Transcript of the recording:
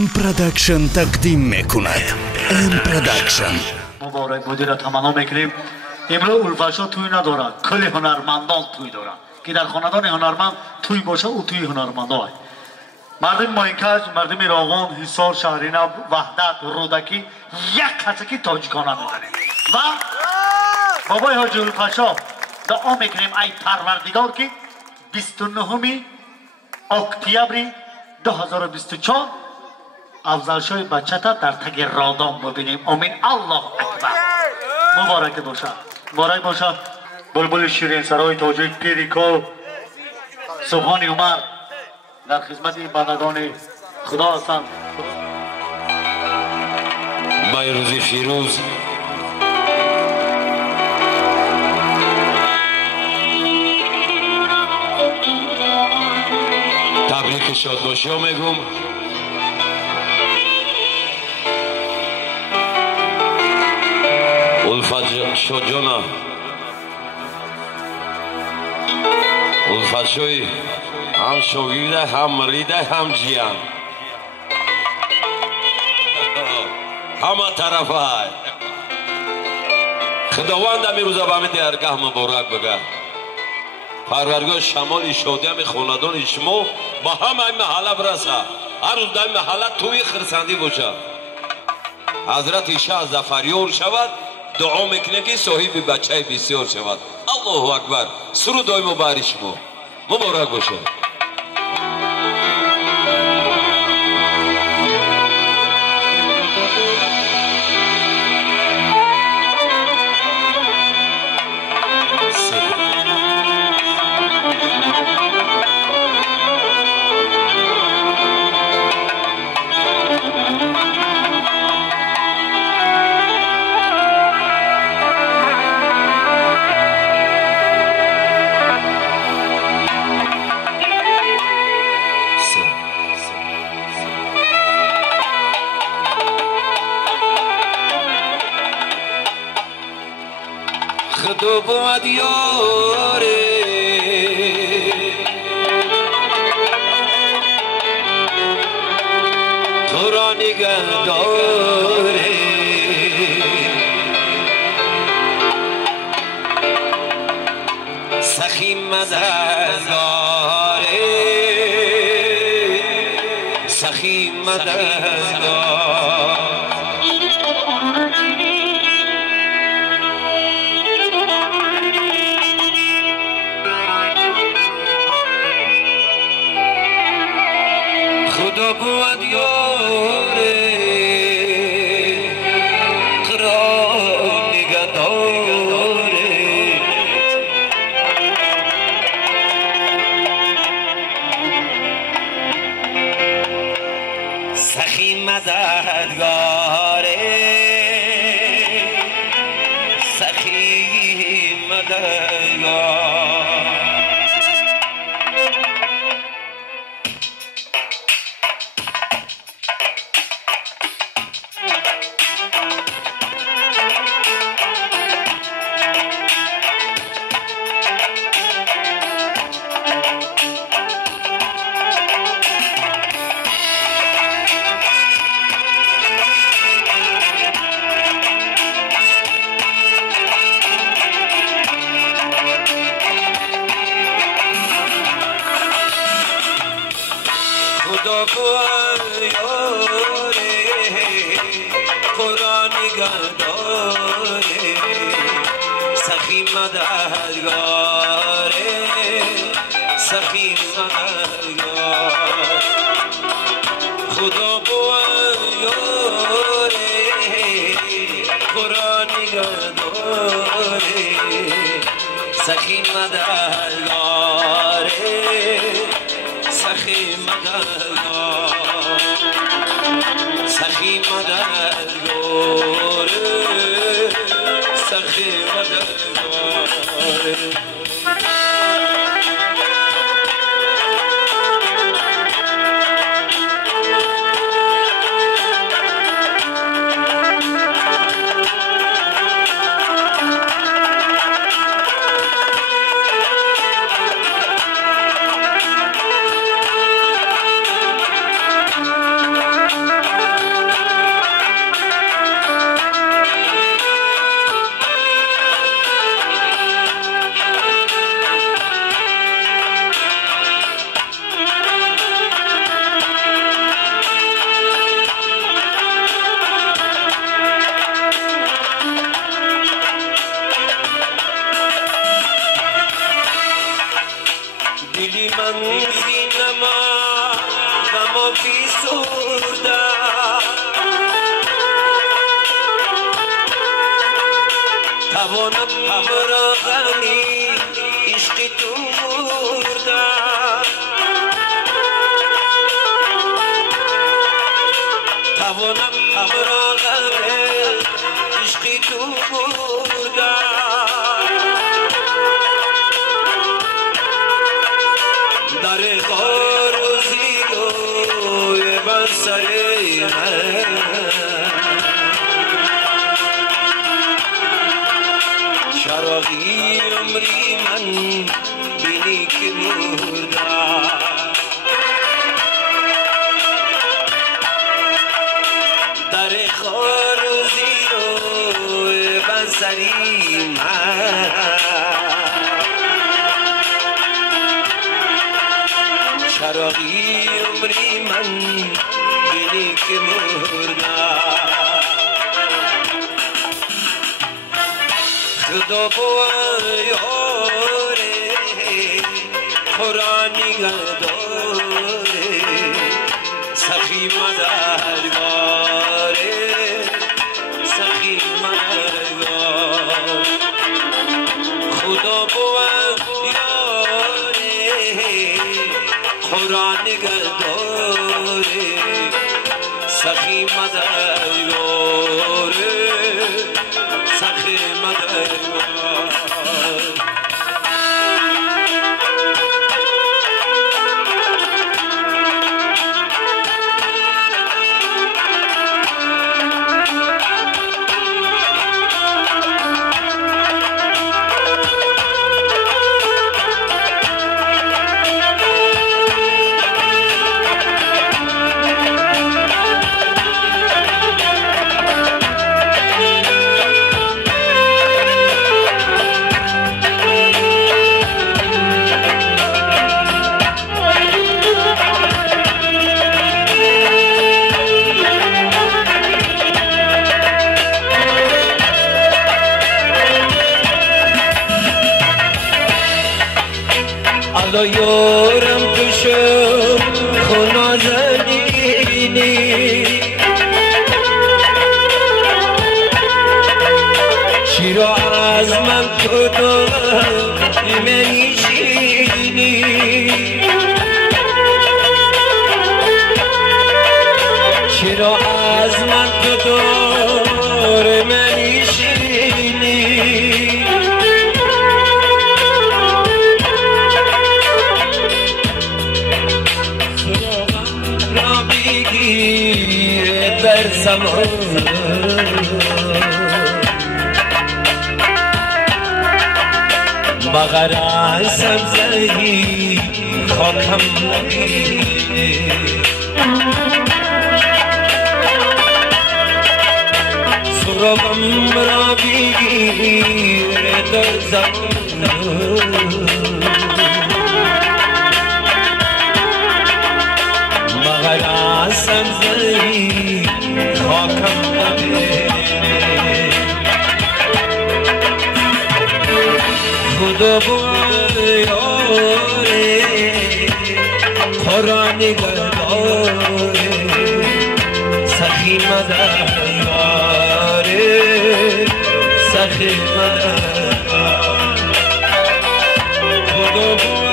ام پروداکشن تقدیم میکند. ام پروداکشن. مبارک بودی را تمنا میکنیم. امروز الفاشا توی ندارد، کلی هنرمندان توی دارد که در خاندان هنرمند توی باشه او توی هنرمندان. مردم ماینکج، مردم راغون، حصار، شهرینه، وحدت، رودکی یک کچکی تاجیکانه میزنیم و بابای حاجی الفاشا دعا میکنیم ای پروردگار که 29 اکتبر 2024 افضلشاه بچه تا در تگ رادام ببینیم. آمین. الله اکبر. مبارک باشد، مبارک باشد. بلبل شیرین سرای تاجیک پیریکو سبحانی عمر در خدمت بندگان خدا هستند. بایروزی فیروز تبریک شاد باشی ها میگم. الفت شاد جانا، الفت شوی هم شوگیده هم مریده هم جیان همه طرف های خداوند همی روزا به همین درگاه مبارک بگه. پروردگار شمال شادی همی خاندان شما با همه این محله برسه. هر روز در این محله توی خرسندی باشه. حضرت ایشه از زفریار شود. دعا میکنه که صاحب بچه بسیار شود. الله اکبر. سرود دایم بر شما مبارک باشه. خدا بود یاره تو را نگه داره سخی مدد داره سخی مدد داره خدا بود یاره قرار نگه داره سخی مددگاره سخی مددگار خدا بود یاره قرآن نگه داره سخی مددگاره سخی مددگار خدا بود یاره قرآن نگه داره سخی مددگاره سخی مددگار سخی مددگار سخی مددگار پیسورده توانم را غمی عشقی تو برده توانم را غمی عشقی تو برده در غار و زیروی بر سر من چراغی عمری من بینی که مرده در غار و زیروی بر سر من چراغی عمری من بینی که مرده خدا بویاره قرآنی گرداره سخی مدرگاره سخی مدرگار خدا بویاره قرآن گرداره سخی مدرگاره سخی مدرگار الا یارم تو شو نازنینی چرا از من تو نمیشینی چرا از من تو دور نمیشینی در زمان مگر ازم زهی خاکم نگیره سراغم را بگیره در زمان مگر ازم زهی خاکم نگیره خدا بویاره قرآن گرداره سخی مدرگاره سخی مدرگاره خدا